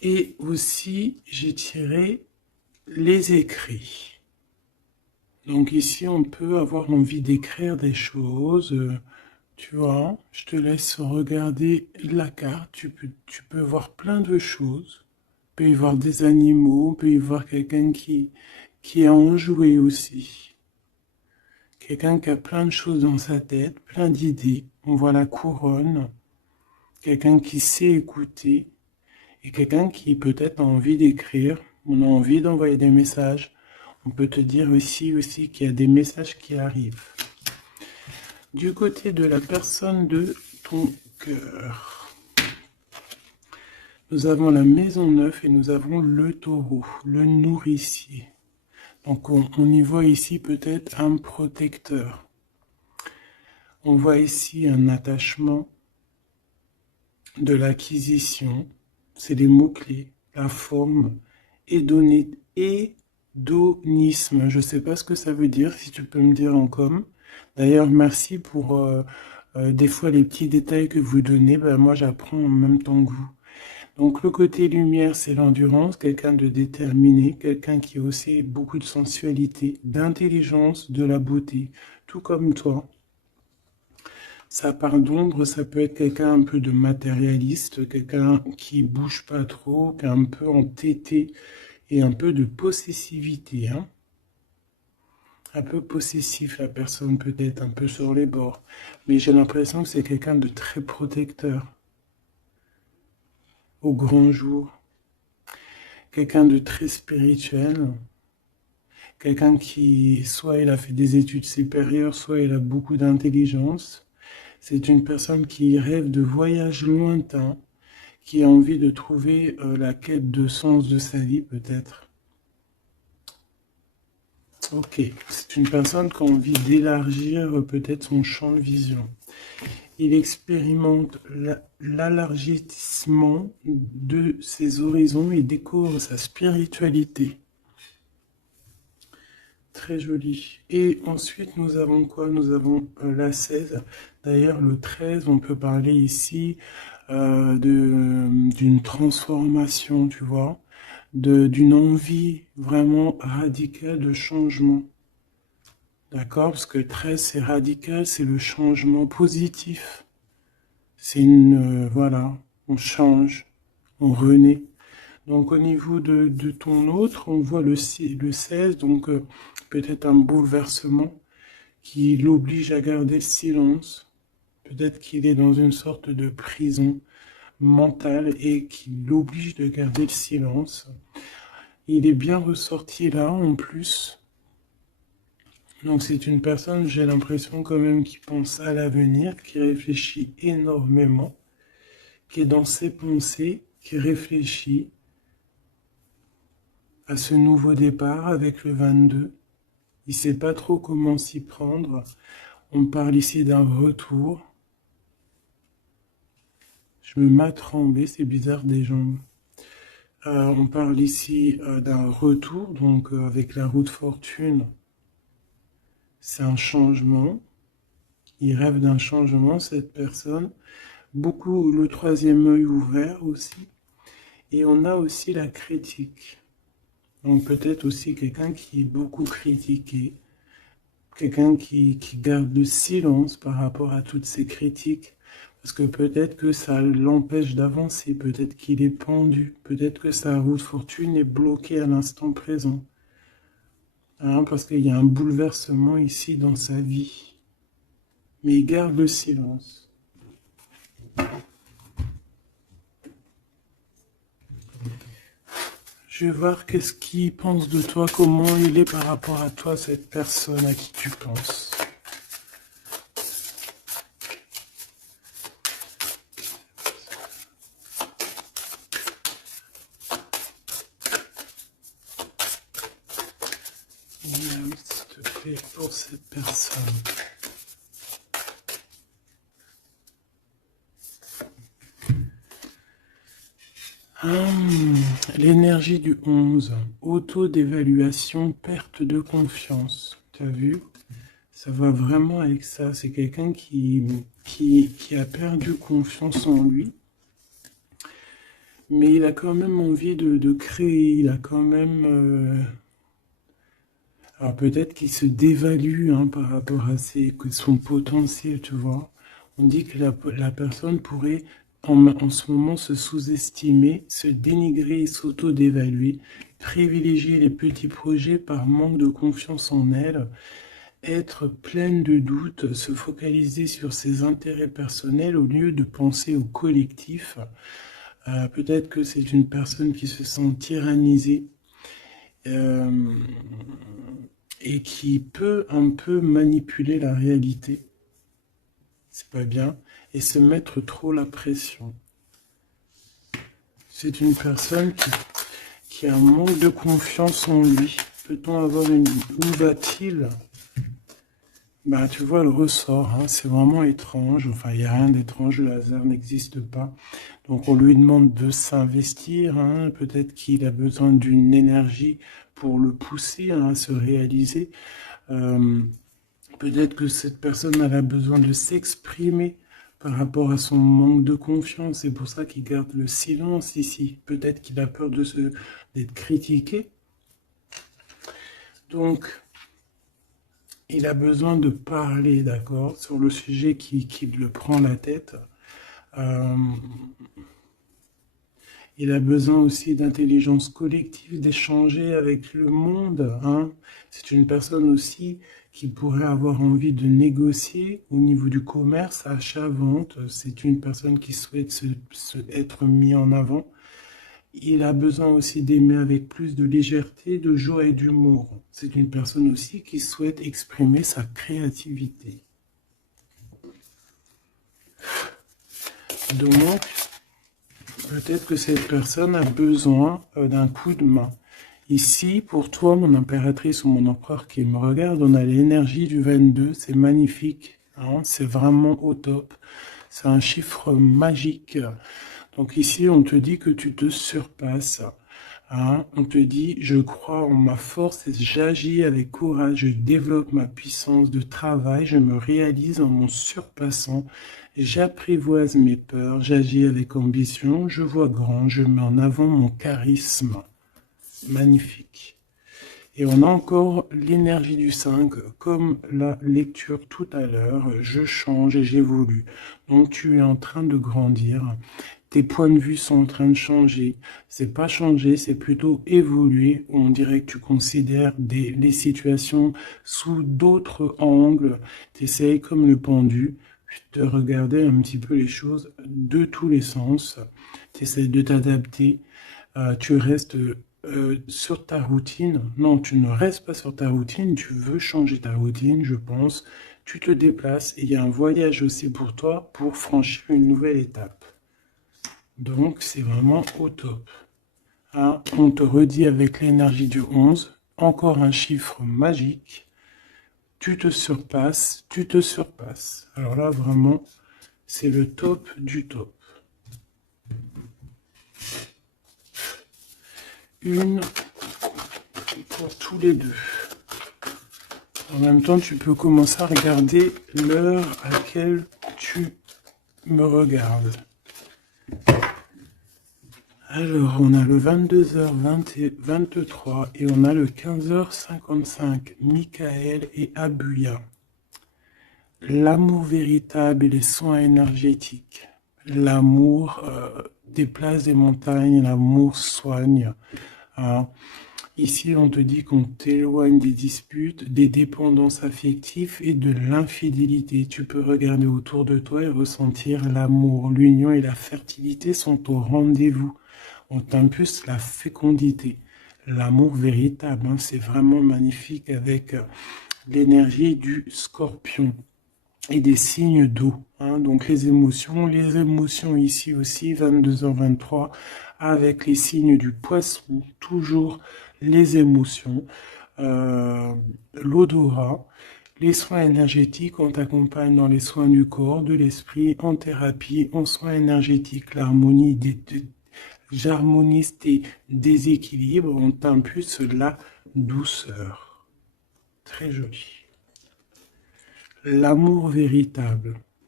Et aussi, j'ai tiré les écrits. Donc ici, on peut avoir envie d'écrire des choses. Tu vois, je te laisse regarder la carte. Tu peux voir plein de choses. Il peut y voir des animaux, il peut y voir quelqu'un qui est enjoué aussi. Quelqu'un qui a plein de choses dans sa tête, plein d'idées. On voit la couronne. Quelqu'un qui sait écouter. Et quelqu'un qui peut-être a envie d'écrire. On a envie d'envoyer des messages. On peut te dire aussi qu'il y a des messages qui arrivent. Du côté de la personne de ton cœur, nous avons la maison 9 et nous avons le taureau, le nourricier. Donc on y voit ici peut-être un protecteur. On voit ici un attachement, de l'acquisition, c'est les mots-clés, la forme, hédonisme. Je ne sais pas ce que ça veut dire, si tu peux me dire en com. D'ailleurs, merci pour des fois les petits détails que vous donnez. Ben, moi, j'apprends en même temps que vous. Donc, le côté lumière, c'est l'endurance, quelqu'un de déterminé, quelqu'un qui a aussi beaucoup de sensualité, d'intelligence, de la beauté, tout comme toi. Ça part d'ombre, ça peut être quelqu'un un peu de matérialiste, quelqu'un qui bouge pas trop, qui est un peu entêté et un peu de possessivité, hein. Un peu possessif, la personne peut-être un peu sur les bords. Mais j'ai l'impression que c'est quelqu'un de très protecteur au grand jour. Quelqu'un de très spirituel. Quelqu'un qui, soit il a fait des études supérieures, soit il a beaucoup d'intelligence. C'est une personne qui rêve de voyages lointains, qui a envie de trouver la quête de sens de sa vie, peut-être. Ok, c'est une personne qui a envie d'élargir peut-être son champ de vision. Il expérimente l'élargissement de ses horizons et découvre sa spiritualité. Très joli. Et ensuite, nous avons quoi? Nous avons la 16. D'ailleurs, le 13, on peut parler ici d'une transformation, tu vois, d'une envie vraiment radicale de changement. D'accord? Parce que 13, c'est radical, c'est le changement positif. C'est voilà, on change, on renaît. Donc au niveau de ton autre, on voit le 16, donc peut-être un bouleversement qui l'oblige à garder le silence. Peut-être qu'il est dans une sorte de prison mentale et qui l'oblige de garder le silence. Il est bien ressorti là en plus. Donc c'est une personne, j'ai l'impression quand même, qui pense à l'avenir, qui réfléchit énormément, qui est dans ses pensées, qui réfléchit à ce nouveau départ avec le 22. Il ne sait pas trop comment s'y prendre. On parle ici d'un retour. Je me mets à trembler, c'est bizarre des jambes. On parle ici d'un retour, donc avec la roue de fortune. C'est un changement. Il rêve d'un changement, cette personne. Beaucoup le troisième œil ouvert aussi. Et on a aussi la critique. Donc peut-être aussi quelqu'un qui est beaucoup critiqué. Quelqu'un qui garde le silence par rapport à toutes ces critiques. Parce que peut-être que ça l'empêche d'avancer, peut-être qu'il est pendu, peut-être que sa roue de fortune est bloquée à l'instant présent. Hein, parce qu'il y a un bouleversement ici dans sa vie. Mais il garde le silence. Je vais voir qu'est-ce qu'il pense de toi, comment il est par rapport à toi, cette personne à qui tu penses. S'il te plaît, pour cette personne. L'énergie du 11, auto-d'évaluation, perte de confiance. Tu as vu? Ça va vraiment avec ça. C'est quelqu'un qui a perdu confiance en lui. Mais il a quand même envie de créer, il a quand même... Alors peut-être qu'il se dévalue hein, par rapport à son potentiel, tu vois. On dit que la personne pourrait en ce moment se sous-estimer, se dénigrer et s'auto-dévaluer, privilégier les petits projets par manque de confiance en elle, être pleine de doutes, se focaliser sur ses intérêts personnels au lieu de penser au collectif. Peut-être que c'est une personne qui se sent tyrannisée euh, et qui peut un peu manipuler la réalité. C'est pas bien. Et se mettre trop la pression. C'est une personne qui a un manque de confiance en lui. Peut-on avoir une... Où va-t-il? Bah, tu vois, le ressort, hein, c'est vraiment étrange. Enfin, il n'y a rien d'étrange, le hasard n'existe pas. Donc, on lui demande de s'investir. Hein, peut-être qu'il a besoin d'une énergie pour le pousser hein, à se réaliser. Peut-être que cette personne elle a besoin de s'exprimer par rapport à son manque de confiance. C'est pour ça qu'il garde le silence ici. Peut-être qu'il a peur d'être critiqué. Donc, il a besoin de parler, d'accord, sur le sujet qui le prend la tête. Il a besoin aussi d'intelligence collective, d'échanger avec le monde. Hein. C'est une personne aussi qui pourrait avoir envie de négocier au niveau du commerce, achat-vente. C'est une personne qui souhaite être mis en avant. Il a besoin aussi d'aimer avec plus de légèreté, de joie et d'humour. C'est une personne aussi qui souhaite exprimer sa créativité. Donc, peut-être que cette personne a besoin d'un coup de main. Ici, pour toi, mon impératrice ou mon empereur qui me regarde, on a l'énergie du 22, c'est magnifique, hein, c'est vraiment au top. C'est un chiffre magique. Donc ici, on te dit que tu te surpasses. Hein, on te dit, je crois en ma force et j'agis avec courage, je développe ma puissance de travail, je me réalise en mon surpassant, j'apprivoise mes peurs, j'agis avec ambition, je vois grand, je mets en avant mon charisme. Magnifique. Et on a encore l'énergie du 5, comme la lecture tout à l'heure, je change et j'évolue. Donc tu es en train de grandir. Tes points de vue sont en train de changer. C'est pas changer, c'est plutôt évoluer. On dirait que tu considères les situations sous d'autres angles. Tu essayes comme le pendu de regarder un petit peu les choses de tous les sens. Tu essayes de t'adapter. Tu restes sur ta routine. Non, tu ne restes pas sur ta routine. Tu veux changer ta routine, je pense. Tu te déplaces et il y a un voyage aussi pour toi pour franchir une nouvelle étape. Donc, c'est vraiment au top. Hein, on te redit avec l'énergie du 11, encore un chiffre magique. Tu te surpasses, tu te surpasses. Alors là, vraiment, c'est le top du top. Une pour tous les deux. En même temps, tu peux commencer à regarder l'heure à laquelle tu me regardes. Alors, on a le 22h23 et on a le 15h55. Michael et Abuya. L'amour véritable et les soins énergétiques. L'amour déplace des montagnes, l'amour soigne. Hein. Ici, on te dit qu'on t'éloigne des disputes, des dépendances affectives et de l'infidélité. Tu peux regarder autour de toi et ressentir l'amour. L'union et la fertilité sont au rendez-vous. On t'impulse la fécondité. L'amour véritable, hein, c'est vraiment magnifique avec l'énergie du scorpion et des signes d'eau. Hein, donc les émotions ici aussi, 22h23, avec les signes du poisson, toujours les émotions, l'odorat, les soins énergétiques, on t'accompagne dans les soins du corps, de l'esprit, en thérapie, en soins énergétiques, j'harmonise tes déséquilibres, on t'impulse la douceur. Très joli. L'amour véritable.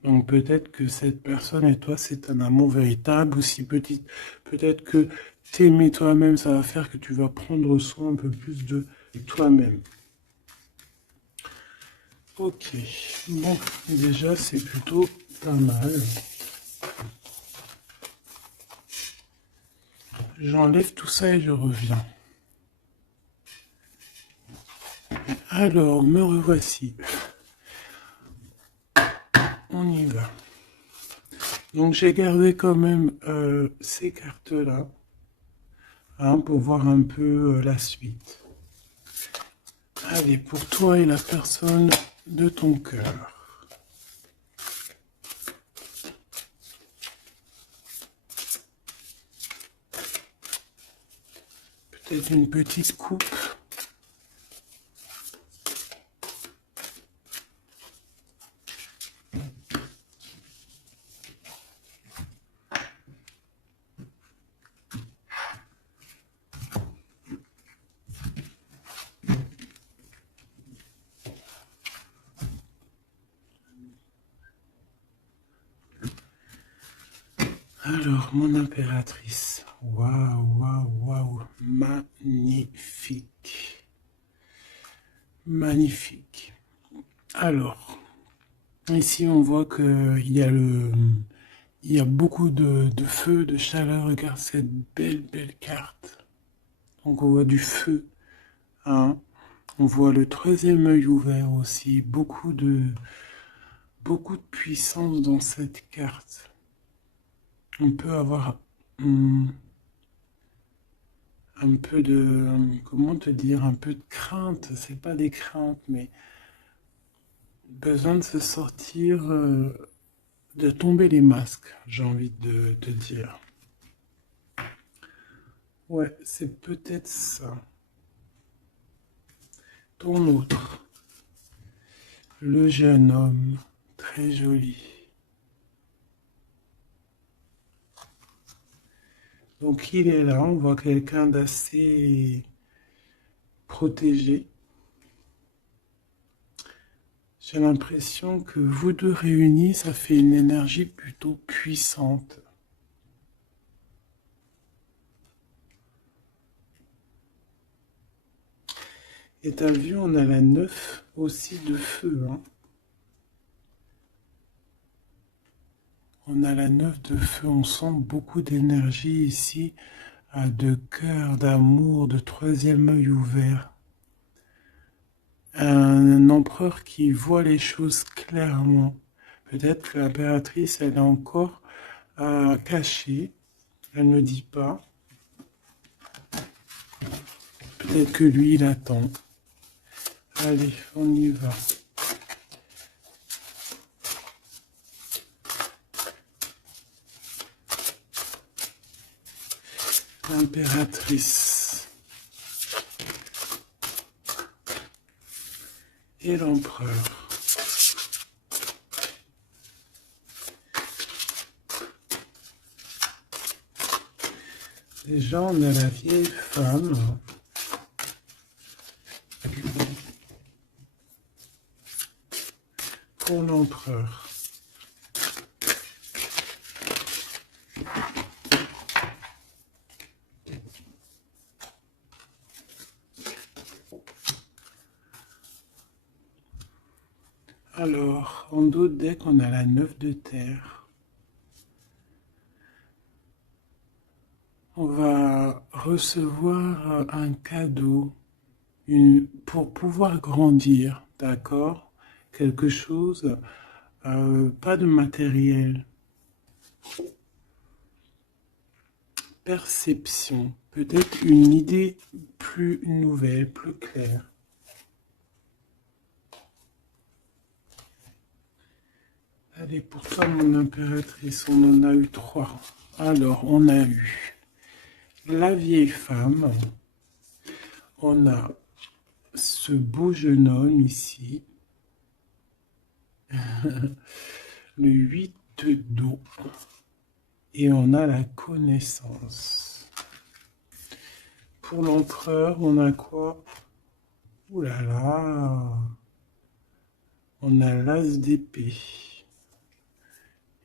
Donc peut-être que cette personne et toi, c'est un amour véritable, ou si peut-être que t'aimer toi-même, ça va faire que tu vas prendre soin un peu plus de toi-même. Ok, bon, déjà c'est plutôt pas mal. J'enlève tout ça et je reviens. Alors, me revoici. On y va. Donc j'ai gardé quand même ces cartes-là, hein, pour voir un peu la suite. Allez, pour toi et la personne de ton cœur. Peut-être une petite coupe. Alors, mon impératrice. Waouh, waouh, waouh. Magnifique. Magnifique. Alors, ici, on voit qu'il y a il y a beaucoup de feu, de chaleur. Regarde cette belle, belle carte. Donc, on voit du feu, hein. On voit le troisième œil ouvert aussi. Beaucoup de puissance dans cette carte. On peut avoir un peu de, comment te dire, un peu de crainte. C'est pas des craintes, mais besoin de se sortir, de tomber les masques, j'ai envie de te dire. Ouais, c'est peut-être ça. Ton autre, le jeune homme, très joli. Donc il est là, on voit quelqu'un d'assez protégé. J'ai l'impression que vous deux réunis, ça fait une énergie plutôt puissante. Et t'as vu, on a la 9 aussi de feu, hein. On a la 9 de feu, on sent beaucoup d'énergie ici, de cœur, d'amour, de troisième œil ouvert. Un empereur qui voit les choses clairement. Peut-être que l'impératrice, elle est encore cachée, elle ne dit pas. Peut-être que lui, il attend. Allez, on y va. L'impératrice et l'empereur. Déjà, on a la vieille femme. Pour l'empereur. Alors, en d'autres decks, on a la 9 de terre. On va recevoir un cadeau pour pouvoir grandir, d'accord? Quelque chose, pas de matériel. Perception, peut-être une idée plus nouvelle, plus claire. Allez, pour toi, mon impératrice, on en a eu 3. Alors, on a eu la vieille femme. On a ce beau jeune homme ici. Le 8 d'eau. Et on a la connaissance. Pour l'empereur, on a quoi? Ouh là là. On a l'as d'épée.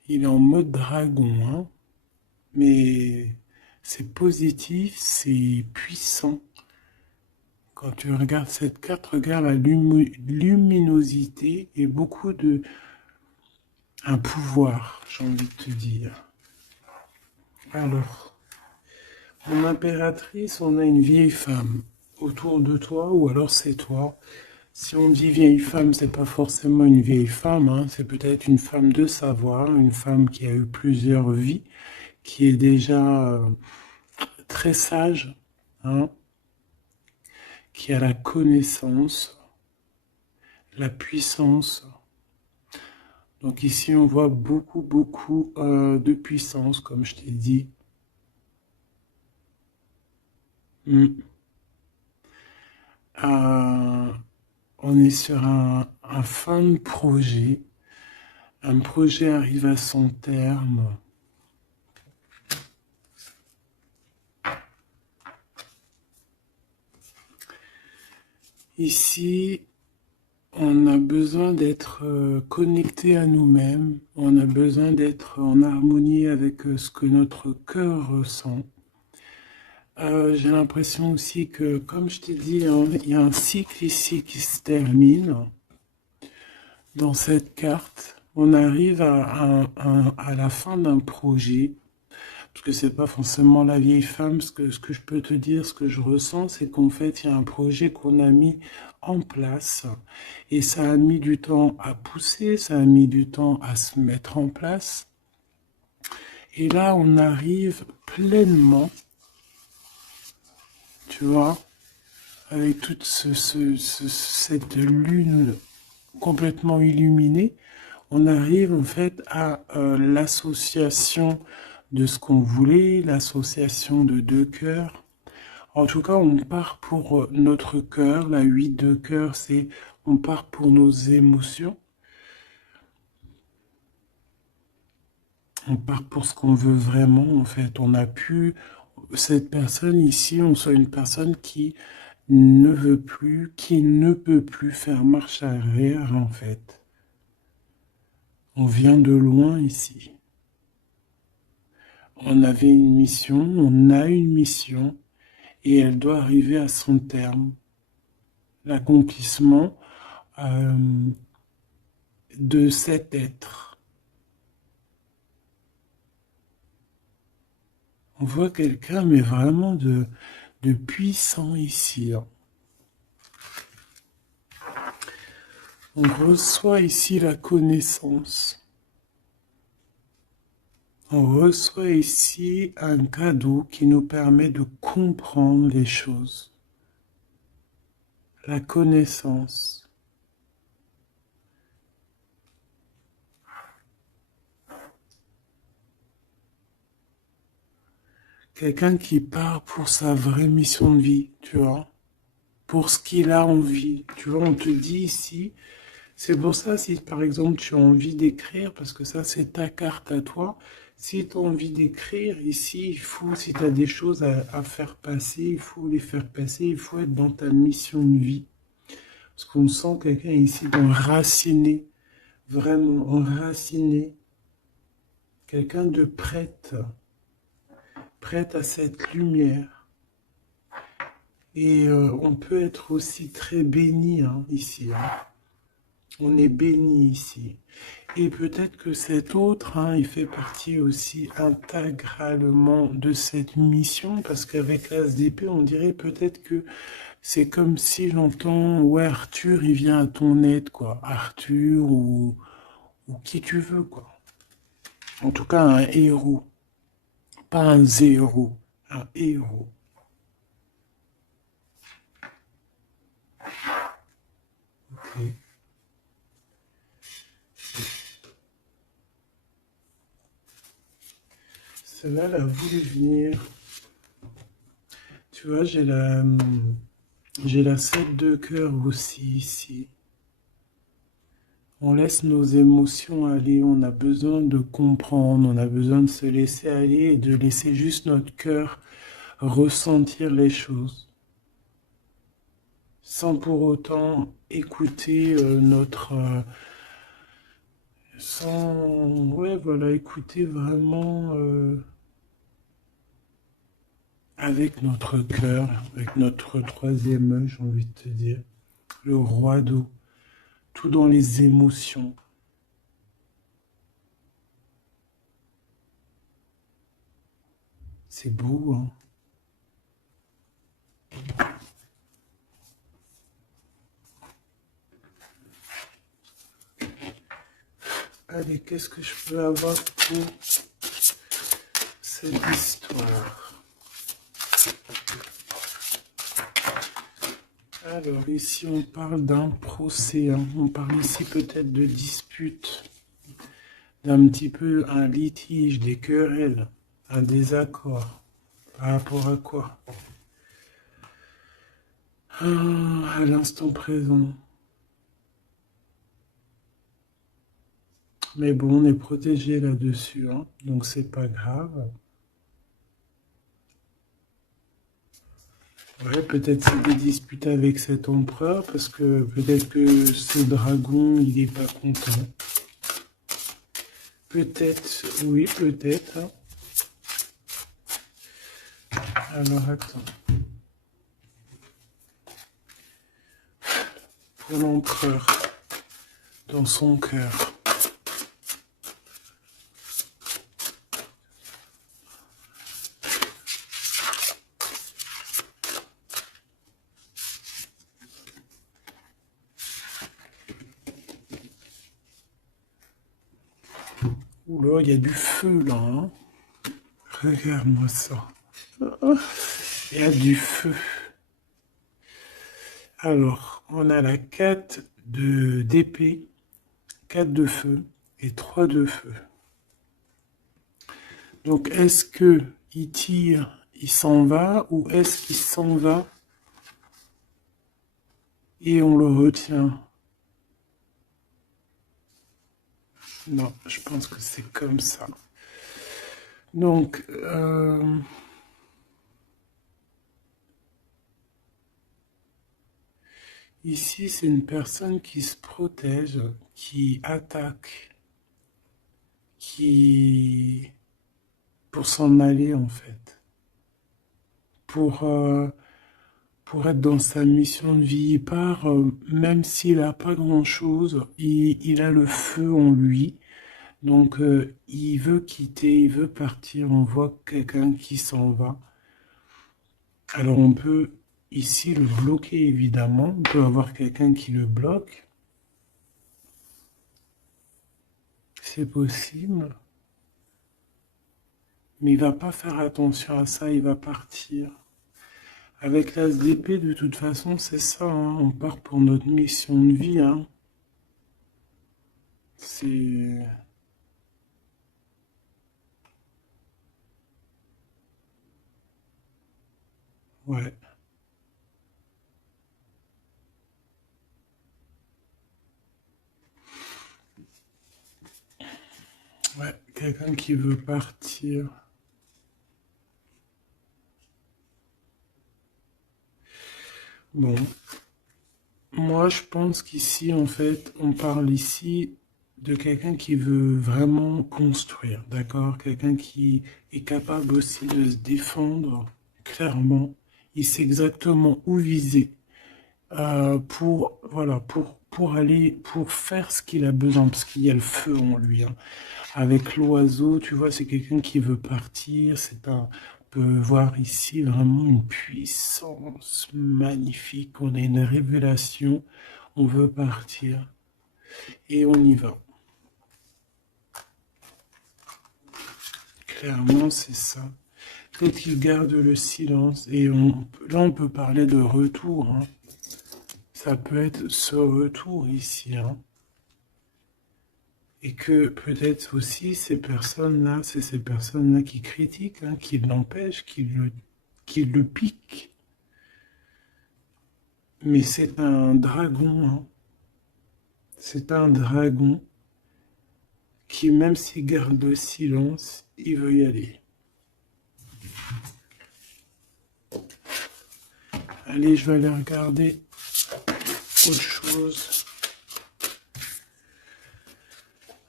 Il est en mode dragon, hein, mais c'est positif, c'est puissant. Quand tu regardes cette carte, regarde la luminosité et beaucoup de... un pouvoir, j'ai envie de te dire. Alors, mon impératrice, on a une vieille femme autour de toi, ou alors c'est toi. Si on dit vieille femme, c'est pas forcément une vieille femme, hein, c'est peut-être une femme de savoir, une femme qui a eu plusieurs vies, qui est déjà très sage, hein, qui a la connaissance, la puissance. Donc ici, on voit beaucoup, beaucoup de puissance, comme je t'ai dit. Mm. On est sur un fin de projet. Un projet arrive à son terme. Ici, on a besoin d'être connecté à nous-mêmes. On a besoin d'être en harmonie avec ce que notre cœur ressent. J'ai l'impression aussi que, comme je t'ai dit, hein, il y a un cycle ici qui se termine. Dans cette carte, on arrive à la fin d'un projet, parce que c'est pas forcément la vieille femme. Ce que je peux te dire, ce que je ressens, c'est qu'en fait, il y a un projet qu'on a mis en place, et ça a mis du temps à pousser, ça a mis du temps à se mettre en place. Et là, on arrive pleinement, tu vois, avec toute cette lune complètement illuminée, on arrive en fait à l'association de ce qu'on voulait, l'association de deux cœurs. En tout cas, on part pour notre cœur. La 8 de cœur, c'est on part pour nos émotions. On part pour ce qu'on veut vraiment, en fait. On a pu, cette personne ici, on soit une personne qui ne veut plus, qui ne peut plus faire marche arrière, en fait. On vient de loin ici. On avait une mission, on a une mission, et elle doit arriver à son terme. L'accomplissement de cet être. On voit quelqu'un, mais vraiment de puissant ici, hein. On reçoit ici la connaissance. On reçoit ici un cadeau qui nous permet de comprendre les choses. La connaissance. Quelqu'un qui part pour sa vraie mission de vie, tu vois, pour ce qu'il a envie. Tu vois, on te dit ici, c'est pour ça, si par exemple tu as envie d'écrire, parce que ça c'est ta carte à toi, si tu as envie d'écrire, ici, il faut, si tu as des choses à faire passer, il faut les faire passer, il faut être dans ta mission de vie. Parce qu'on sent quelqu'un ici d'enraciné, vraiment enraciné, quelqu'un de prête à cette lumière. Et on peut être aussi très béni, hein, ici, hein. On est béni ici. Et peut-être que cet autre, hein, il fait partie aussi intégralement de cette mission, parce qu'avec l'As d'épée, on dirait peut-être que c'est comme si j'entends, ouais, Arthur, il vient à ton aide, quoi. Arthur ou qui tu veux, quoi. En tout cas, un héros. Pas un zéro, un héros. Ok. Celle-là, elle a voulu venir. Tu vois, j'ai la 7 de cœur aussi ici. On laisse nos émotions aller, on a besoin de comprendre, on a besoin de se laisser aller et de laisser juste notre cœur ressentir les choses, sans pour autant écouter Sans... Ouais, voilà, écouter vraiment avec notre cœur, avec notre troisième œil, j'ai envie de te dire. Le roi d'eau, tout dans les émotions. C'est beau, hein. Allez, qu'est-ce que je peux avoir pour cette histoire? Alors, ici, on parle d'un procès, hein. On parle ici peut-être de dispute, d'un petit peu un litige, des querelles, un désaccord. Par rapport à quoi? À l'instant présent. Mais bon, on est protégé là-dessus, hein, donc c'est pas grave. Ouais, peut-être c'est des disputes avec cet empereur, parce que peut-être que ce dragon, il est pas content. Peut-être, oui, peut-être, hein. Alors, attends. Pour l'empereur, dans son cœur. Oula, il y a du feu là, hein. Regarde-moi ça. Il y a du feu. Alors, on a la 4 d'épée, 4 de feu et 3 de feu. Donc, est-ce que il tire, il s'en va, ou est-ce qu'il s'en va et on le retient? Non, je pense que c'est comme ça. Donc, ici, c'est une personne qui se protège, qui attaque, qui... pour s'en aller en fait. Pour, euh, pour être dans sa mission de vie, il part, même s'il n'a pas grand-chose, il a le feu en lui. Donc, il veut quitter, il veut partir. On voit quelqu'un qui s'en va. Alors, on peut ici le bloquer, évidemment. On peut avoir quelqu'un qui le bloque. C'est possible. Mais il va pas faire attention à ça, il va partir. Avec l'as d'épée, de toute façon, c'est ça, hein. On part pour notre mission de vie, hein. C'est... Ouais. Ouais, quelqu'un qui veut partir. Bon, moi je pense qu'ici, en fait, on parle ici de quelqu'un qui veut vraiment construire, d'accord? Quelqu'un qui est capable aussi de se défendre clairement. Il sait exactement où viser pour, voilà, pour aller, pour faire ce qu'il a besoin, parce qu'il y a le feu en lui, hein. Avec l'oiseau, tu vois, c'est quelqu'un qui veut partir. On peut voir ici vraiment une puissance magnifique. On a une révélation. On veut partir et on y va. Clairement, c'est ça. Peut-être qu'il garde le silence et là, on peut parler de retour, hein. Ça peut être ce retour ici, hein. Et que peut-être aussi ces personnes-là, c'est ces personnes-là qui critiquent, hein, qui l'empêchent, qui le piquent. Mais c'est un dragon, hein. C'est un dragon qui, même s'il garde le silence, il veut y aller. Allez, je vais aller regarder autre chose.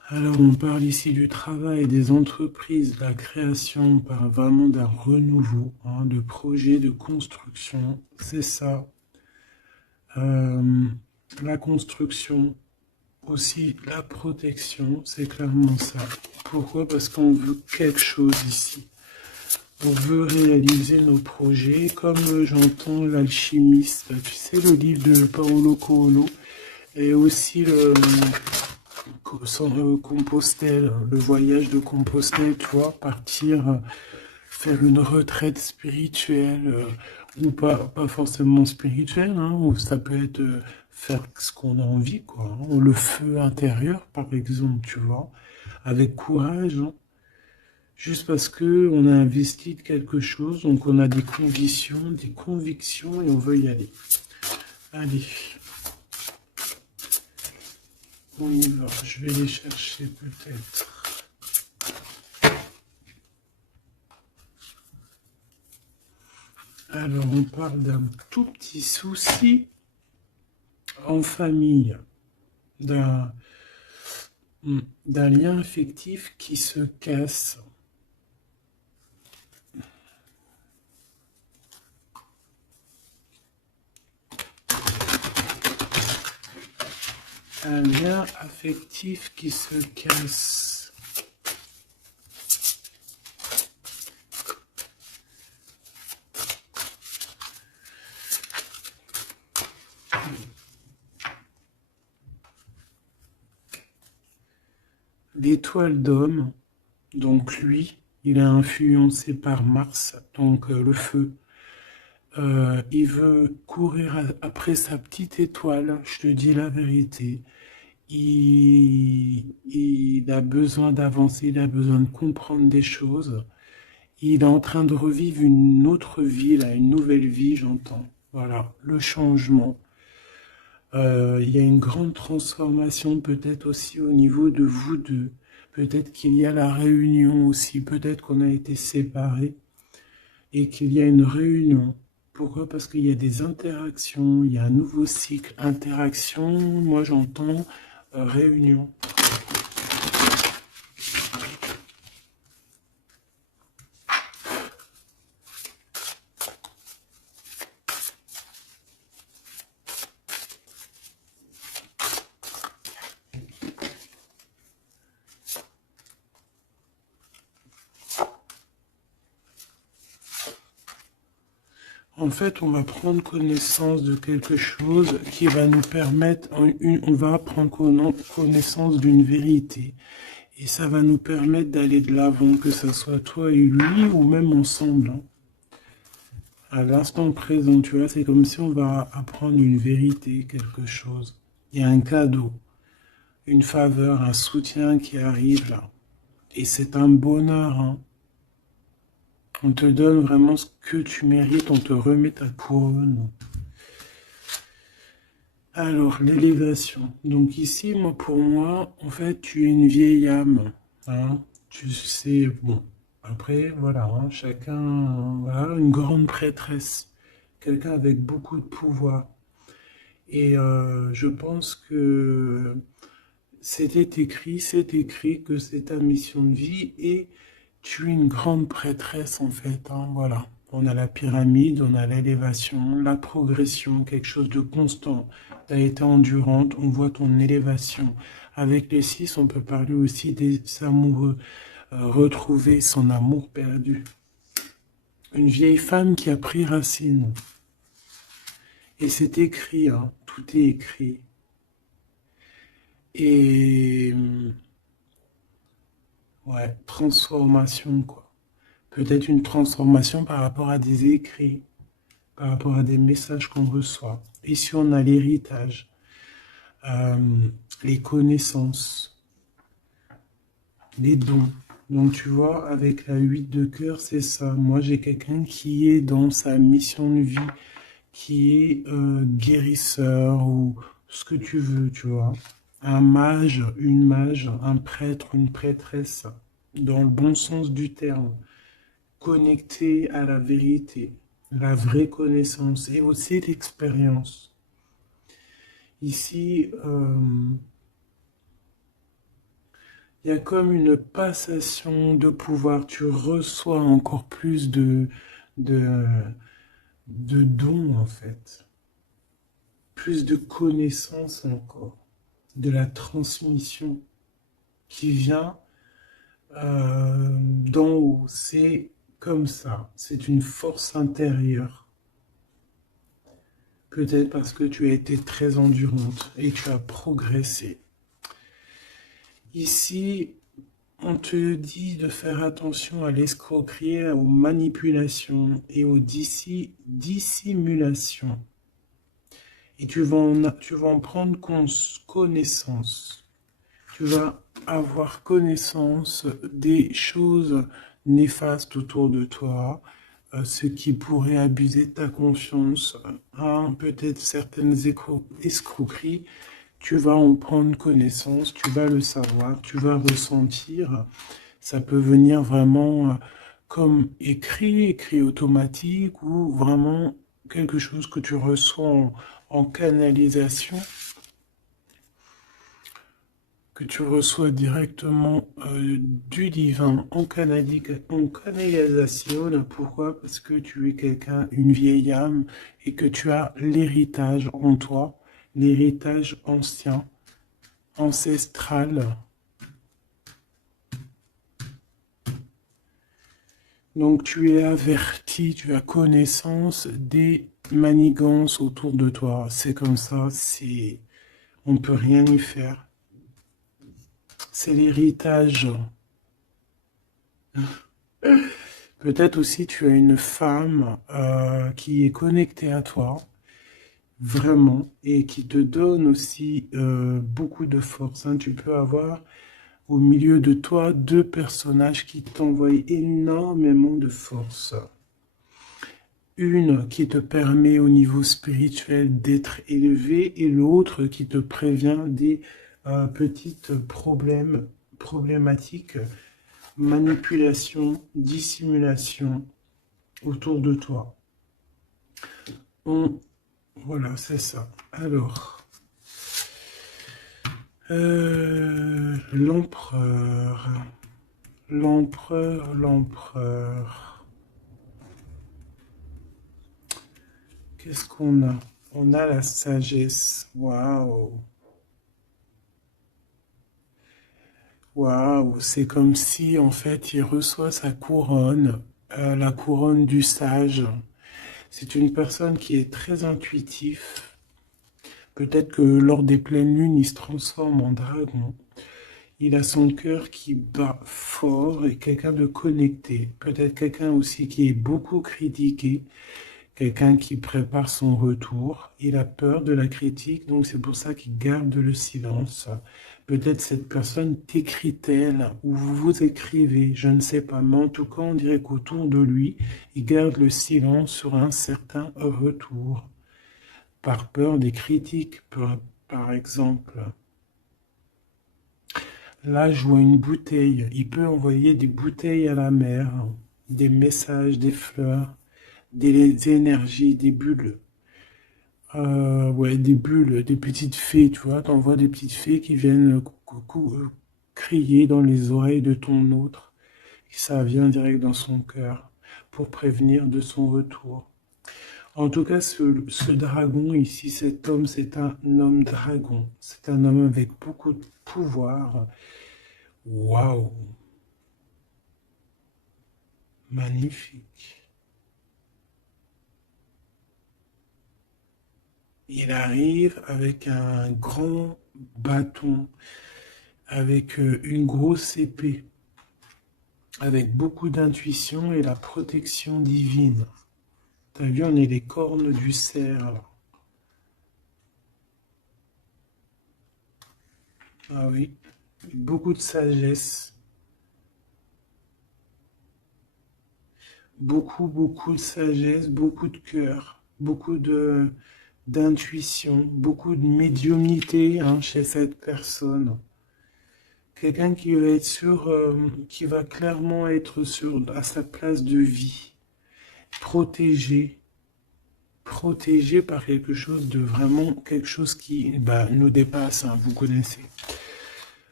Alors, on parle ici du travail, des entreprises, de la création, on parle vraiment d'un renouveau, hein, de projet, de construction, c'est ça. Euh, la construction, aussi la protection, c'est clairement ça. Pourquoi? Parce qu'on veut quelque chose ici. On veut réaliser nos projets, comme j'entends l'alchimiste, tu sais, le livre de Paolo Coelho, et aussi Compostelle, le voyage de Compostelle, tu vois, partir faire une retraite spirituelle, ou pas forcément spirituelle, hein, ou ça peut être faire ce qu'on a envie, quoi, hein, le feu intérieur, par exemple, tu vois, avec courage, hein, juste parce que on a investi de quelque chose, donc on a des convictions et on veut y aller. Allez, on y va. Je vais les chercher peut-être. Alors, on parle d'un tout petit souci en famille, d'un d'un lien affectif qui se casse. Un lien affectif qui se casse. L'étoile d'homme, donc lui, il est influencé par Mars, donc le feu. Il veut courir après sa petite étoile, je te dis la vérité. Il a besoin d'avancer, il a besoin de comprendre des choses. Il est en train de revivre une autre vie, là, une nouvelle vie, j'entends. Voilà, le changement. Il y a une grande transformation peut-être aussi au niveau de vous deux. Peut-être qu'il y a la réunion aussi. Peut-être qu'on a été séparés et qu'il y a une réunion. Pourquoi? Parce qu'il y a des interactions, il y a un nouveau cycle. Interaction, moi j'entends réunion. En fait, on va prendre connaissance de quelque chose qui va nous permettre, on va prendre connaissance d'une vérité. Et ça va nous permettre d'aller de l'avant, que ce soit toi et lui, ou même ensemble, hein. À l'instant présent, tu vois, c'est comme si on va apprendre une vérité, quelque chose. Il y a un cadeau, une faveur, un soutien qui arrive là. Et c'est un bonheur, hein. On te donne vraiment ce que tu mérites, on te remet ta couronne. Alors, l'élévation. Donc ici, moi, pour moi, en fait, tu es une vieille âme, hein. Tu sais, bon, après, voilà, hein, chacun, voilà, une grande prêtresse, quelqu'un avec beaucoup de pouvoir. Et je pense que c'est écrit que c'est ta mission de vie et tu es une grande prêtresse en fait, hein, voilà. On a la pyramide, on a l'élévation, la progression, quelque chose de constant. Tu as été endurante, on voit ton élévation. Avec les 6, on peut parler aussi des amoureux, retrouver son amour perdu. Une vieille femme qui a pris racine. Et c'est écrit, hein, tout est écrit. Et ouais, transformation, quoi. Peut-être une transformation par rapport à des écrits, par rapport à des messages qu'on reçoit. Ici, on a l'héritage, les connaissances, les dons. Donc, tu vois, avec la 8 de cœur, c'est ça. Moi, j'ai quelqu'un qui est dans sa mission de vie, qui est guérisseur ou ce que tu veux, tu vois. Un mage, un prêtre, une prêtresse, dans le bon sens du terme, connecté à la vérité, la vraie connaissance et aussi l'expérience. Ici, Il y a comme une passation de pouvoir. Tu reçois encore plus de, de dons, en fait. Plus de connaissances encore. De la transmission qui vient d'en haut. C'est comme ça. C'est une force intérieure. Peut-être parce que tu as été très endurante et tu as progressé. Ici, on te dit de faire attention à l'escroquerie, aux manipulations et aux dissimulations. Et tu vas en prendre connaissance. Tu vas avoir connaissance des choses néfastes autour de toi, ce qui pourrait abuser de ta confiance, hein, peut-être certaines escroqueries. Tu vas en prendre connaissance, tu vas le savoir, tu vas ressentir. Ça peut venir vraiment comme écrit automatique ou vraiment quelque chose que tu reçois en canalisation, que tu reçois directement du divin en canalisation. Pourquoi? Parce que tu es quelqu'un, une vieille âme, et que tu as l'héritage en toi, l'héritage ancien, ancestral. Donc tu es averti, tu as connaissance des manigances autour de toi. C'est comme ça, on ne peut rien y faire. C'est l'héritage. Peut-être aussi tu as une femme qui est connectée à toi, vraiment, et qui te donne aussi beaucoup de force, hein. Tu peux avoir au milieu de toi deux personnages qui t'envoient énormément de force. Une qui te permet au niveau spirituel d'être élevé et l'autre qui te prévient des petites problématiques, manipulation, dissimulation autour de toi. Voilà, c'est ça. Alors, l'empereur, l'empereur. Qu'est-ce qu'on a? On a la sagesse. Waouh! Waouh! C'est comme si, en fait, il reçoit sa couronne, la couronne du sage. C'est une personne qui est très intuitif. Peut-être que lors des pleines lunes, il se transforme en dragon. Il a son cœur qui bat fort et quelqu'un de connecté. Peut-être quelqu'un aussi qui est beaucoup critiqué. Quelqu'un qui prépare son retour. Il a peur de la critique, donc c'est pour ça qu'il garde le silence. Peut-être cette personne t'écrit-elle ou vous vous écrivez, je ne sais pas. Mais en tout cas, on dirait qu'autour de lui, il garde le silence sur un certain retour. Par peur des critiques, par exemple. Là, je vois une bouteille. Il peut envoyer des bouteilles à la mer, des messages, des fleurs, des énergies, des bulles. Ouais, des bulles, des petites fées, tu vois. T'envoies des petites fées qui viennent crier dans les oreilles de ton autre. Et ça vient direct dans son cœur pour prévenir de son retour. En tout cas, ce dragon ici, cet homme, c'est un homme dragon. C'est un homme avec beaucoup de pouvoir. Waouh! Magnifique. Il arrive avec un grand bâton, avec une grosse épée, avec beaucoup d'intuition et la protection divine. T'as vu, on est les cornes du cerf. Ah oui, beaucoup de sagesse. Beaucoup de sagesse, beaucoup de cœur, beaucoup d'intuition, beaucoup de médiumnité, hein, chez cette personne. Quelqu'un qui va être qui va clairement être à sa place de vie, protégé, protégé par quelque chose de vraiment, quelque chose qui nous dépasse, hein, vous connaissez.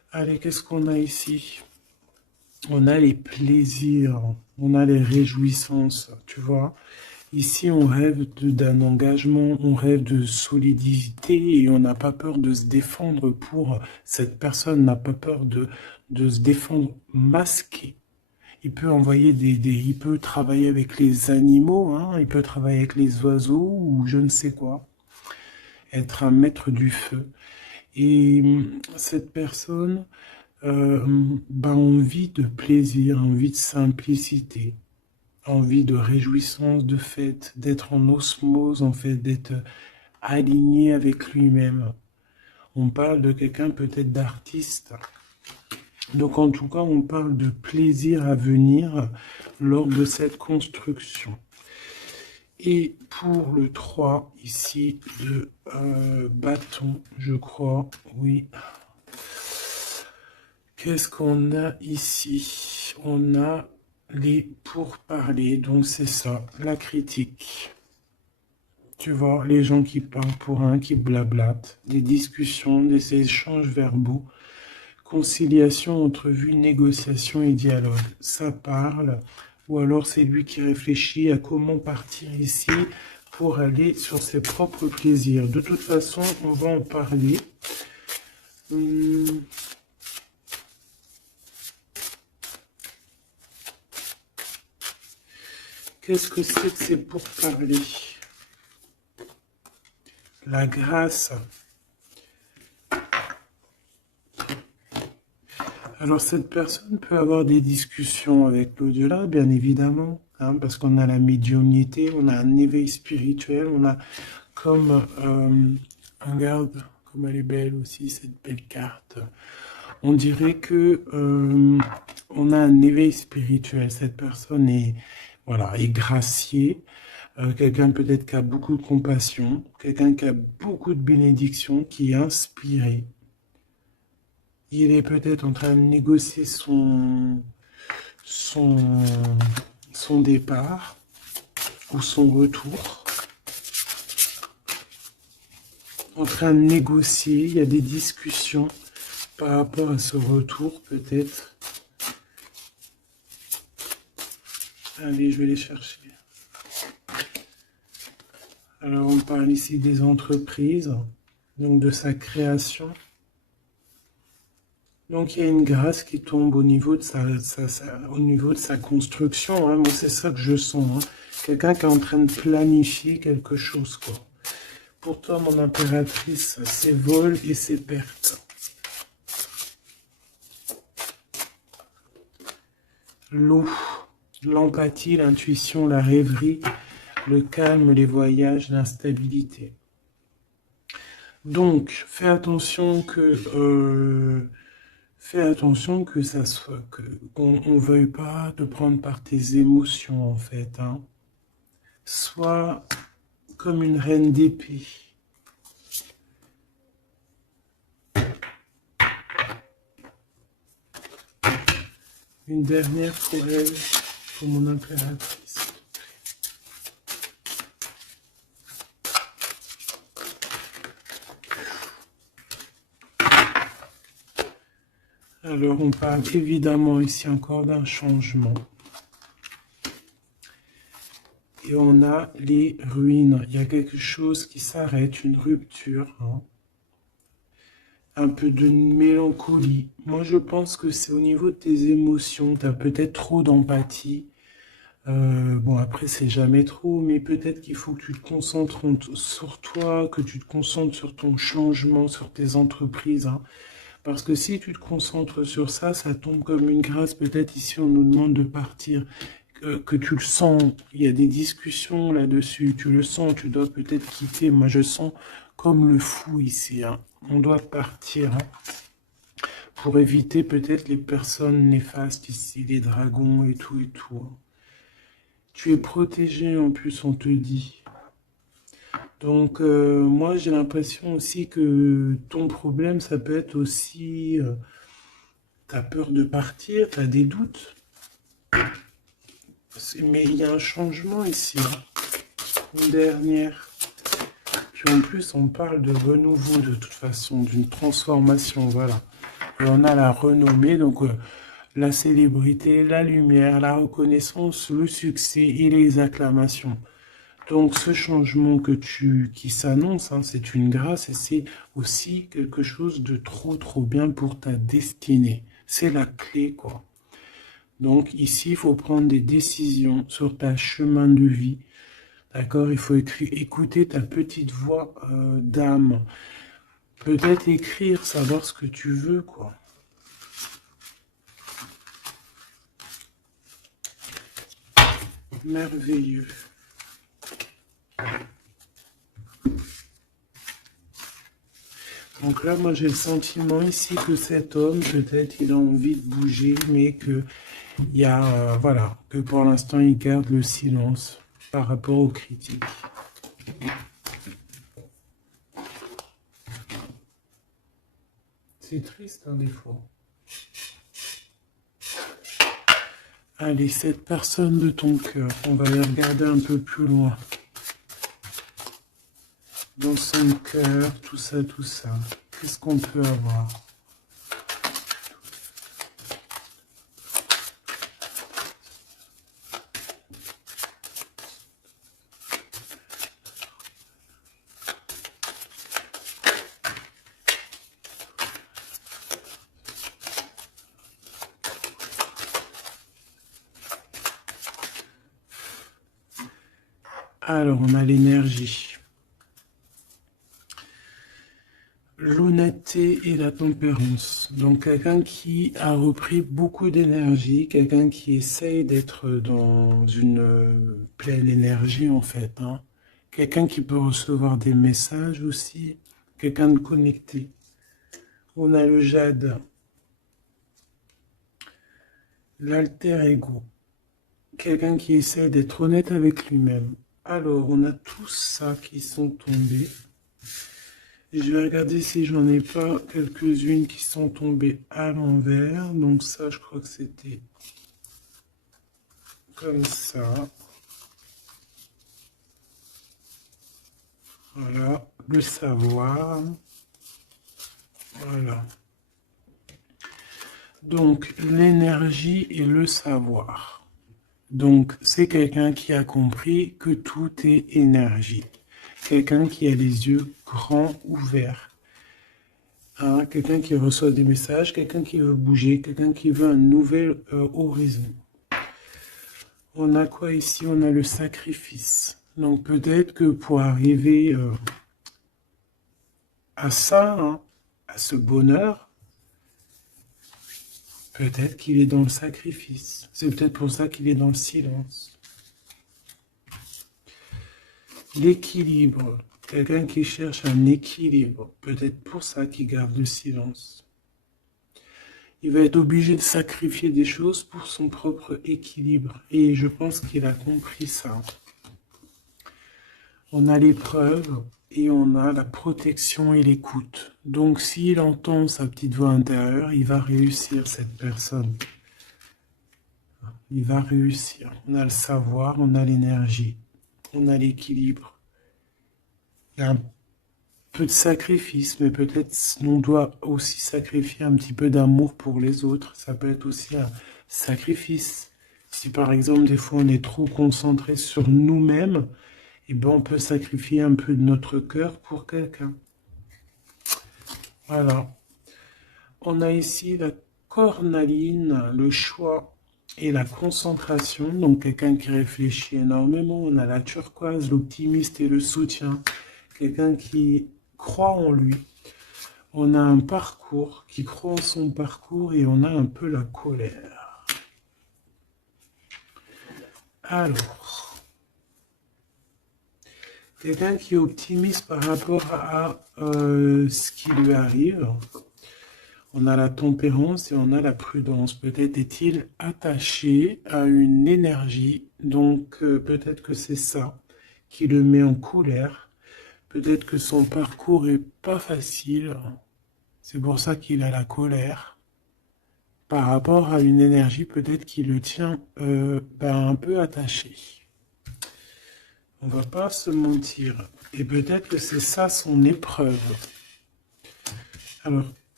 Allez, qu'est-ce qu'on a ici? On a les plaisirs, on a les réjouissances, tu vois. Ici, on rêve d'un engagement, on rêve de solidité et on n'a pas peur de se défendre pour... Cette personne n'a pas peur de se défendre masqué. Il peut envoyer il peut travailler avec les animaux, hein, il peut travailler avec les oiseaux ou je ne sais quoi. Être un maître du feu. Et cette personne envie de plaisir, envie de simplicité, envie de réjouissance, de fête, d'être en osmose, en fait, d'être aligné avec lui-même. On parle de quelqu'un peut-être d'artiste. Donc en tout cas, on parle de plaisir à venir lors de cette construction. Et pour le 3, ici, de bâton, je crois, oui. Qu'est-ce qu'on a ici? On a les pourparlers, donc c'est ça, la critique. Tu vois, les gens qui parlent pour un, qui blablatent, des discussions, des échanges verbaux, conciliation, entrevue, négociation et dialogue. Ça parle, ou alors c'est lui qui réfléchit à comment partir ici pour aller sur ses propres plaisirs. De toute façon, on va en parler. Qu'est-ce que c'est que ces pourparlers? La grâce. Alors cette personne peut avoir des discussions avec l'au-delà, bien évidemment, hein, parce qu'on a la médiumnité, on a un éveil spirituel, on a comme, regarde comme elle est belle aussi, cette belle carte. On dirait que on a un éveil spirituel. Cette personne est, voilà, est graciée. Quelqu'un peut-être qui a beaucoup de compassion, quelqu'un qui a beaucoup de bénédiction, qui est inspiré. Il est peut-être en train de négocier son départ ou son retour. En train de négocier, il y a des discussions par rapport à ce retour peut-être. Allez, je vais les chercher. Alors, on parle ici des entreprises, donc de sa création. Donc, il y a une grâce qui tombe au niveau de sa construction. Hein. Moi, c'est ça que je sens. Hein. Quelqu'un qui est en train de planifier quelque chose, quoi. Pour toi, mon impératrice, c'est vol et c'est perte. L'eau, l'empathie, l'intuition, la rêverie, le calme, les voyages, l'instabilité. Donc, fais attention que ça soit, qu'on ne veuille pas te prendre par tes émotions, en fait. Hein. Sois comme une reine d'épée. Une dernière pour elle, pour mon impératrice. Alors, on parle évidemment ici encore d'un changement. Et on a les ruines. Il y a quelque chose qui s'arrête, une rupture. Hein. Un peu de mélancolie. Moi, je pense que c'est au niveau de tes émotions. Tu as peut-être trop d'empathie. Bon, après, c'est jamais trop, mais peut-être qu'il faut que tu te concentres sur toi, que tu te concentres sur ton changement, sur tes entreprises. Hein. Parce que si tu te concentres sur ça, ça tombe comme une grâce. Peut-être ici, on nous demande de partir. Que tu le sens, il y a des discussions là-dessus, tu le sens, tu dois peut-être quitter. Moi, je sens comme le fou ici. Hein. On doit partir hein, pour éviter peut-être les personnes néfastes ici, les dragons et tout et tout. Hein. Tu es protégé en plus, on te dit. Donc, moi, j'ai l'impression aussi que ton problème, ça peut être aussi... tu as peur de partir, tu as des doutes. Mais il y a un changement ici. Une dernière. Puis en plus, on parle de renouveau de toute façon, d'une transformation, voilà. Et on a la renommée, donc la célébrité, la lumière, la reconnaissance, le succès et les acclamations. Donc ce changement qui s'annonce, hein, c'est une grâce et c'est aussi quelque chose de trop bien pour ta destinée. C'est la clé, quoi. Donc ici, il faut prendre des décisions sur ta chemin de vie. D'accord? Il faut écouter ta petite voix d'âme. Peut-être écrire, savoir ce que tu veux, quoi. Merveilleux. Donc là, moi, j'ai le sentiment ici que cet homme, peut-être, il a envie de bouger, mais que il y a, voilà, que pour l'instant, il garde le silence par rapport aux critiques. C'est triste, hein, des fois. Allez, cette personne de ton cœur, on va les regarder un peu plus loin. Dans son cœur, tout ça. Qu'est-ce qu'on peut avoir? Alors, on a l'énergie. L'honnêteté et la tempérance. Donc, quelqu'un qui a repris beaucoup d'énergie, quelqu'un qui essaye d'être dans une pleine énergie, en fait, hein. Quelqu'un qui peut recevoir des messages aussi, quelqu'un de connecté. On a le jade, l'alter ego, quelqu'un qui essaie d'être honnête avec lui-même. Alors, on a tous ça qui sont tombés. Et je vais regarder si j'en ai pas quelques-unes qui sont tombées à l'envers. Donc ça, je crois que c'était comme ça. Voilà, le savoir. Voilà. Donc, l'énergie et le savoir. Donc, c'est quelqu'un qui a compris que tout est énergie. Quelqu'un qui a les yeux grands ouverts. Hein, quelqu'un qui reçoit des messages, quelqu'un qui veut bouger, quelqu'un qui veut un nouvel horizon. On a quoi ici? On a le sacrifice. Donc peut-être que pour arriver à ça, hein, à ce bonheur, peut-être qu'il est dans le sacrifice. C'est peut-être pour ça qu'il est dans le silence. L'équilibre. Quelqu'un qui cherche un équilibre. Peut-être pour ça qu'il garde le silence. Il va être obligé de sacrifier des choses pour son propre équilibre. Et je pense qu'il a compris ça. On a l'épreuve et on a la protection et l'écoute. Donc s'il entend sa petite voix intérieure, il va réussir, cette personne. Il va réussir. On a le savoir, on a l'énergie, on a l'équilibre. Il y a un peu de sacrifice, mais peut-être on doit aussi sacrifier un petit peu d'amour pour les autres. Ça peut être aussi un sacrifice. Si par exemple, des fois, on est trop concentré sur nous-mêmes, eh ben, on peut sacrifier un peu de notre cœur pour quelqu'un. Voilà. On a ici la cornaline, le choix et la concentration. Donc, quelqu'un qui réfléchit énormément. On a la turquoise, l'optimiste et le soutien. Quelqu'un qui croit en lui. On a un parcours, qui croit en son parcours, et on a un peu la colère. Alors, quelqu'un qui est optimiste par rapport à ce qui lui arrive. On a la tempérance et on a la prudence. Peut-être est-il attaché à une énergie, donc peut-être que c'est ça qui le met en colère. Peut-être que son parcours est pas facile. C'est pour ça qu'il a la colère. Par rapport à une énergie, peut-être qui le tient un peu attaché. On va pas se mentir. Et peut-être que c'est ça son épreuve. Alors,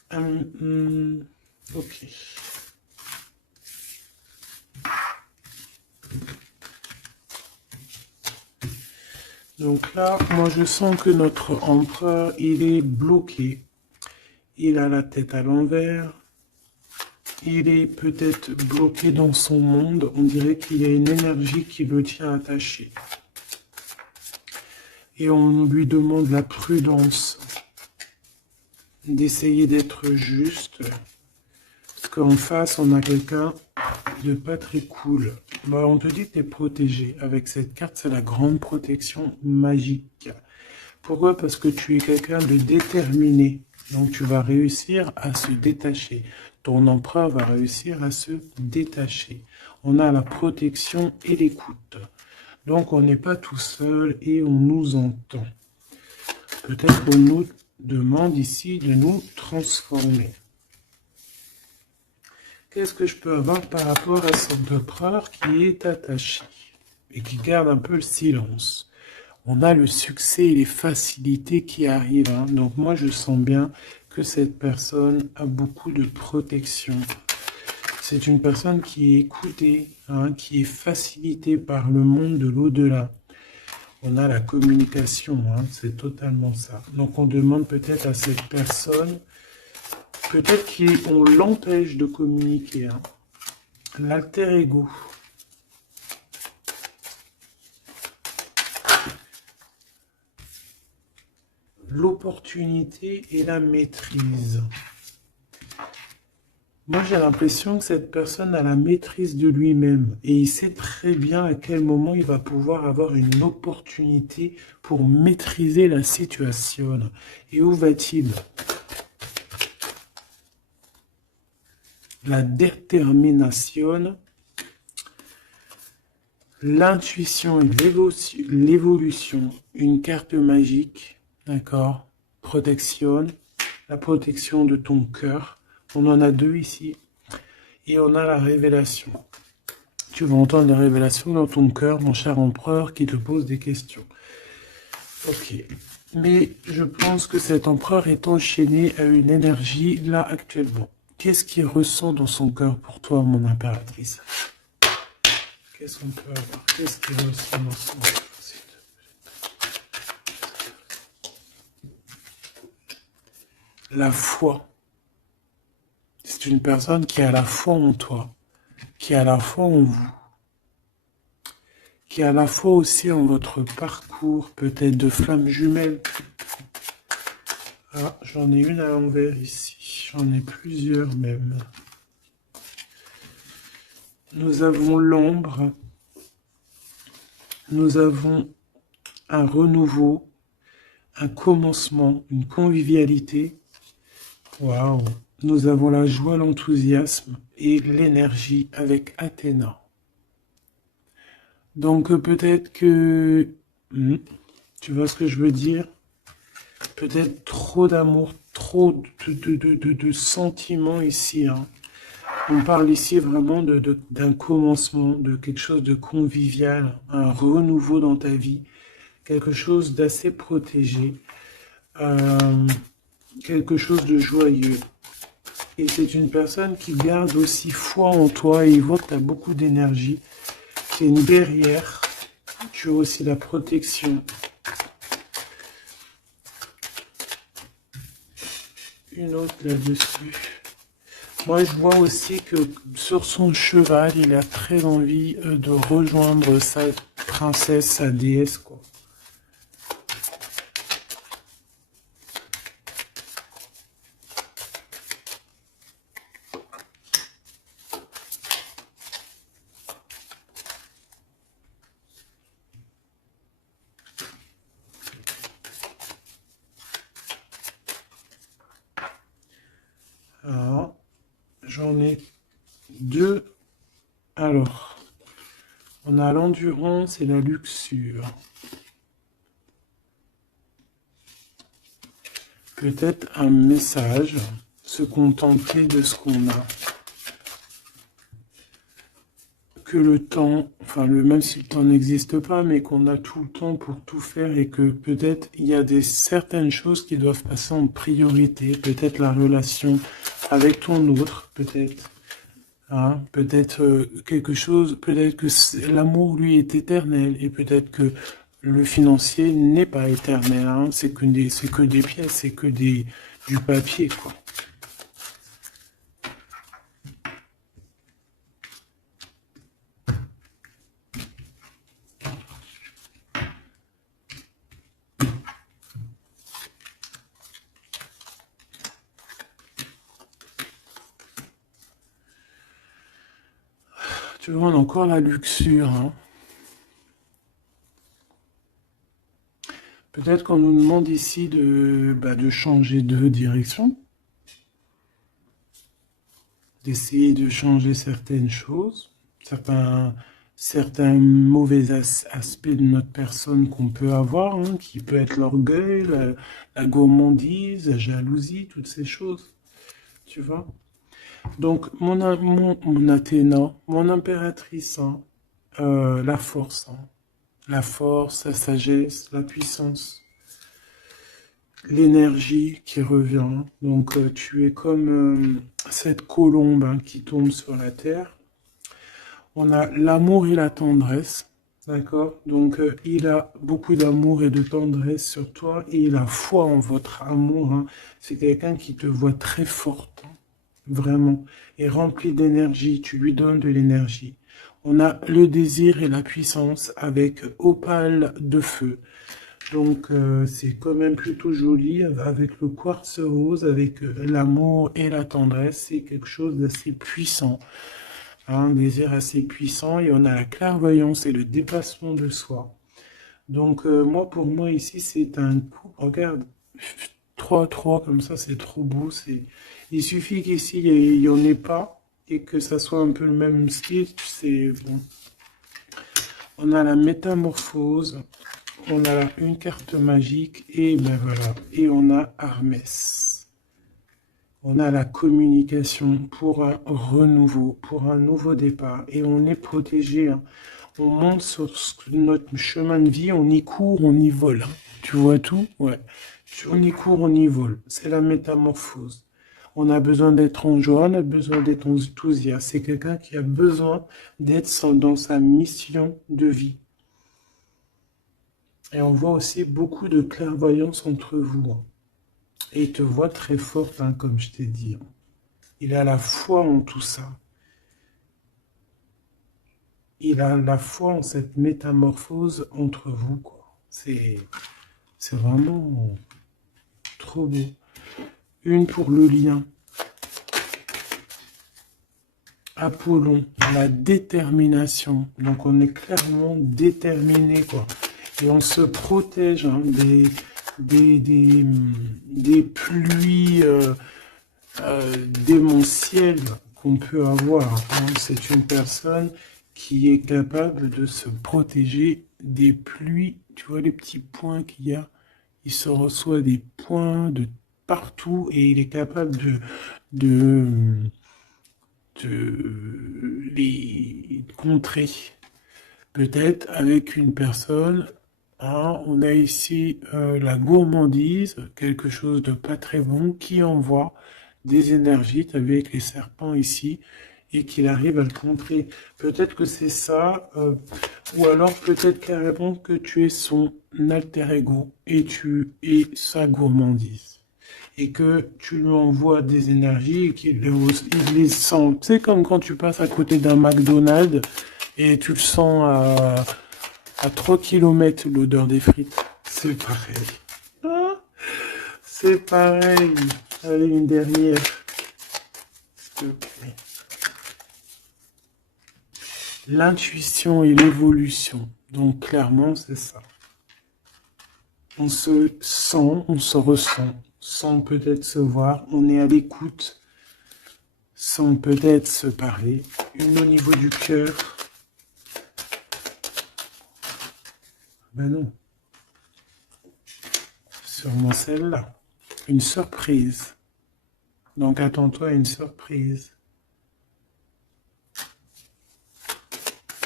Ok. Donc là, moi je sens que notre empereur, il est bloqué. Il a la tête à l'envers. Il est peut-être bloqué dans son monde. On dirait qu'il y a une énergie qui le tient attaché. Et on lui demande la prudence d'essayer d'être juste. Parce qu'en face, on a quelqu'un de pas très cool. Bah, on te dit que tu es protégé. Avec cette carte, c'est la grande protection magique. Pourquoi? Parce que tu es quelqu'un de déterminé. Donc tu vas réussir à se détacher. Ton empereur va réussir à se détacher. On a la protection et l'écoute. Donc on n'est pas tout seul et on nous entend. Peut-être qu'on nous demande ici de nous transformer. Qu'est-ce que je peux avoir par rapport à cet empereur qui est attaché et qui garde un peu le silence? On a le succès et les facilités qui arrivent. Hein. Donc moi, je sens bien que cette personne a beaucoup de protection. C'est une personne qui est écoutée, hein, qui est facilitée par le monde de l'au-delà. On a la communication, hein, c'est totalement ça. Donc on demande peut-être à cette personne, peut-être qu'on l'empêche de communiquer. Hein. L'alter ego. L'opportunité et la maîtrise. Moi, j'ai l'impression que cette personne a la maîtrise de lui-même et il sait très bien à quel moment il va pouvoir avoir une opportunité pour maîtriser la situation. Et où va-t-il? La détermination, l'intuition et l'évolution, une carte magique, d'accord? Protection, la protection de ton cœur. On en a deux ici. Et on a la révélation. Tu vas entendre la révélation dans ton cœur, mon cher empereur, qui te pose des questions. Ok. Mais je pense que cet empereur est enchaîné à une énergie, là, actuellement. Qu'est-ce qu'il ressent dans son cœur pour toi, mon impératrice? Qu'est-ce qu'on peut avoir? Qu'est-ce qu'il ressent dans son cœur? La foi. C'est une personne qui a la foi en toi, qui a la foi en vous, qui a la foi aussi en votre parcours, peut-être de flammes jumelles. Ah, j'en ai une à l'envers ici, j'en ai plusieurs même. Nous avons l'ombre, nous avons un renouveau, un commencement, une convivialité. Waouh! Nous avons la joie, l'enthousiasme et l'énergie avec Athéna. Donc peut-être que... tu vois ce que je veux dire? Peut-être trop d'amour, trop de sentiments ici. Hein. On parle ici vraiment d'un commencement, de quelque chose de convivial, un renouveau dans ta vie, quelque chose d'assez protégé, quelque chose de joyeux. Et c'est une personne qui garde aussi foi en toi et il voit que tu as beaucoup d'énergie. C'est une guerrière. Tu as aussi la protection. Une autre là-dessus. Moi, je vois aussi que sur son cheval, il a très envie de rejoindre sa princesse, sa déesse, quoi. Alors, j'en ai deux. Alors, on a l'endurance et la luxure. Peut-être un message, se contenter de ce qu'on a. que le temps, enfin même si le temps n'existe pas, mais qu'on a tout le temps pour tout faire et que peut-être il y a certaines choses qui doivent passer en priorité, peut-être la relation avec ton autre, peut-être, hein, peut-être quelque chose, peut-être que l'amour lui est éternel et peut-être que le financier n'est pas éternel, hein, c'est que des pièces, c'est que du papier, quoi. Tu vois, on a encore la luxure, hein. Peut-être qu'on nous demande ici de changer de direction, d'essayer de changer certaines choses, certains mauvais aspects de notre personne qu'on peut avoir, hein, qui peut être l'orgueil, la gourmandise, la jalousie, toutes ces choses, tu vois. Donc, mon Athéna, mon impératrice, hein, la force, la sagesse, la puissance, l'énergie qui revient. Donc, tu es comme cette colombe, hein, qui tombe sur la terre. On a l'amour et la tendresse, d'accord? Donc, il a beaucoup d'amour et de tendresse sur toi et il a foi en votre amour, hein. C'est quelqu'un qui te voit très forte, hein, vraiment, et rempli d'énergie. Tu lui donnes de l'énergie. On a le désir et la puissance avec opale de feu. Donc, c'est quand même plutôt joli avec le quartz rose, avec l'amour et la tendresse. C'est quelque chose d'assez puissant, hein, un désir assez puissant. Et on a la clairvoyance et le dépassement de soi. Donc, pour moi, ici, c'est un coup. Regarde, 3-3, comme ça, c'est trop beau. Il suffit qu'ici, il n'y en ait pas et que ça soit un peu le même style. C'est bon. On a la métamorphose. On a là une carte magique et ben voilà. Et on a Hermès. On a la communication pour un renouveau, pour un nouveau départ. Et on est protégé, hein. On monte sur notre chemin de vie, on y court, on y vole, hein. Tu vois tout? Ouais. On y court, on y vole. C'est la métamorphose. On a besoin d'être en joie, on a besoin d'être enthousiaste. C'est quelqu'un qui a besoin d'être dans sa mission de vie. Et on voit aussi beaucoup de clairvoyance entre vous, hein. Et il te voit très forte, hein, comme je t'ai dit, hein. Il a la foi en tout ça. Il a la foi en cette métamorphose entre vous, quoi. C'est vraiment trop beau. Une pour le lien. Apollon, la détermination. Donc on est clairement déterminé, quoi. Et on se protège, hein, des pluies démentielles qu'on peut avoir, hein. C'est une personne qui est capable de se protéger des pluies. Tu vois les petits points qu'il y a? Il se reçoit des points de partout et il est capable de, de les contrer. Peut-être avec une personne, hein, on a ici la gourmandise, quelque chose de pas très bon, qui envoie des énergies, tu as vu avec les serpents ici, et qu'il arrive à le contrer. Peut-être que c'est ça, ou alors peut-être carrément que tu es son alter ego, et tu es sa gourmandise. Et que tu lui envoies des énergies et qu'il les sent. C'est comme quand tu passes à côté d'un McDonald's et tu le sens à 3 km l'odeur des frites. C'est pareil. Ah, c'est pareil. Allez, une dernière. S'il te plaît. L'intuition et l'évolution. Donc clairement, c'est ça. On se sent, on se ressent, sans peut-être se voir. On est à l'écoute, sans peut-être se parler. Une au niveau du cœur. Ben non. Sûrement celle-là. Une surprise. Donc attends-toi à une surprise.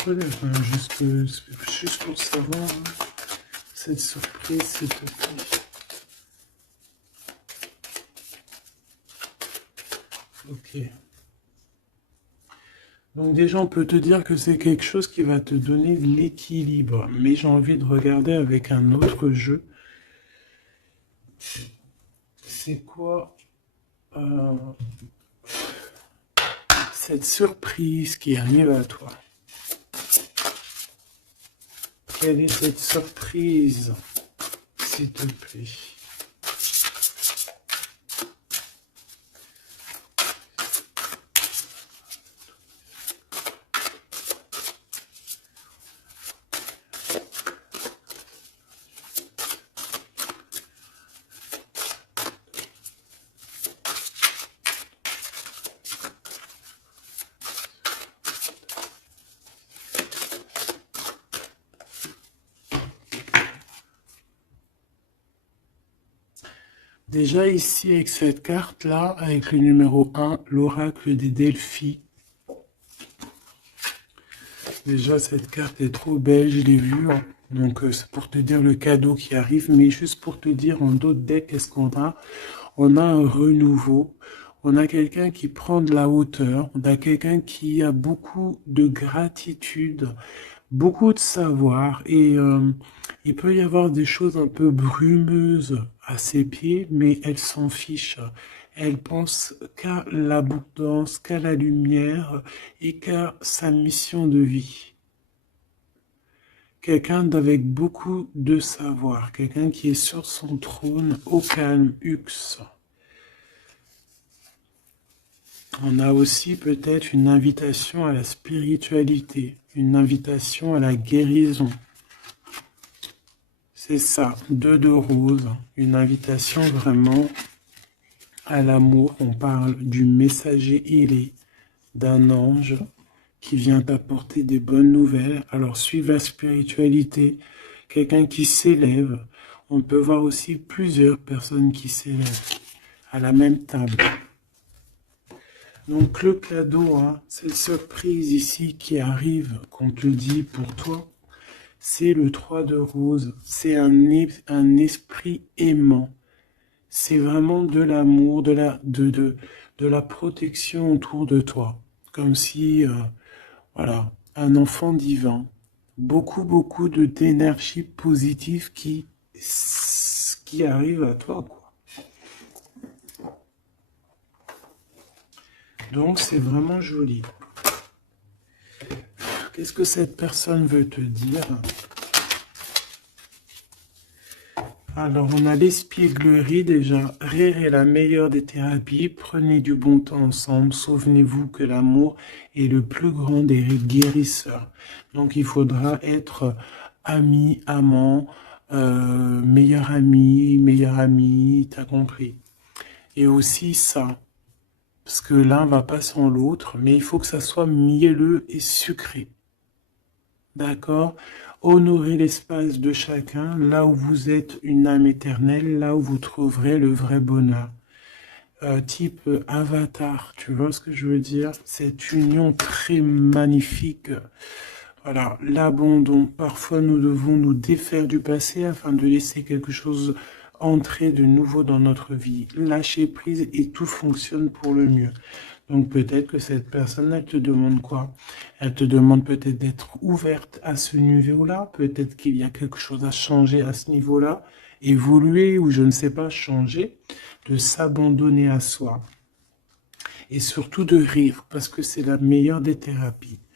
Enfin, juste pour savoir, hein, cette surprise, s'il te plaît. Ok. Donc déjà, on peut te dire que c'est quelque chose qui va te donner l'équilibre. Mais j'ai envie de regarder avec un autre jeu. C'est quoi cette surprise qui arrive à toi? Quelle est cette surprise, s'il te plaît? Déjà ici, avec cette carte-là, avec le numéro 1, l'oracle des Delphi. Déjà, cette carte est trop belle, je l'ai vue. Hein. Donc, c'est pour te dire le cadeau qui arrive. Mais juste pour te dire, en d'autres decks, qu'est-ce qu'on a? On a un renouveau. On a quelqu'un qui prend de la hauteur. On a quelqu'un qui a beaucoup de gratitude, beaucoup de savoir. Et il peut y avoir des choses un peu brumeuses à ses pieds, mais elle s'en fiche. Elle pense qu'à l'abondance, qu'à la lumière et qu'à sa mission de vie. Quelqu'un d'avec beaucoup de savoir, quelqu'un qui est sur son trône, au calme, Hux. On a aussi peut-être une invitation à la spiritualité, une invitation à la guérison. C'est ça, 2 de rose, une invitation vraiment à l'amour. On parle du messager ailé, d'un ange qui vient t'apporter des bonnes nouvelles. Alors, suivre la spiritualité, quelqu'un qui s'élève. On peut voir aussi plusieurs personnes qui s'élèvent à la même table. Donc, le cadeau, hein, cette surprise ici qui arrive, qu'on te dit pour toi, c'est le 3 de rose. C'est un esprit aimant. C'est vraiment de l'amour, de la protection autour de toi. Comme si, voilà, un enfant divin. Beaucoup d'énergie positive qui arrive à toi, quoi. Donc, c'est vraiment joli. Qu'est-ce que cette personne veut te dire? Alors, on a l'espièglerie déjà. Rire est la meilleure des thérapies. Prenez du bon temps ensemble. Souvenez-vous que l'amour est le plus grand des guérisseurs. Donc, il faudra être ami, amant, meilleur ami, t'as compris. Et aussi ça, parce que l'un va pas sans l'autre, mais il faut que ça soit mielleux et sucré. D'accord? Honorez l'espace de chacun, là où vous êtes une âme éternelle, là où vous trouverez le vrai bonheur. Type avatar, tu vois ce que je veux dire? Cette union très magnifique. Voilà, l'abandon. Parfois, nous devons nous défaire du passé afin de laisser quelque chose entrer de nouveau dans notre vie. Lâcher prise et tout fonctionne pour le mieux. Donc peut-être que cette personne, elle te demande quoi? Elle te demande peut-être d'être ouverte à ce niveau-là. Peut-être qu'il y a quelque chose à changer à ce niveau-là. Évoluer ou je ne sais pas, changer. De s'abandonner à soi. Et surtout de rire, parce que c'est la meilleure des thérapies.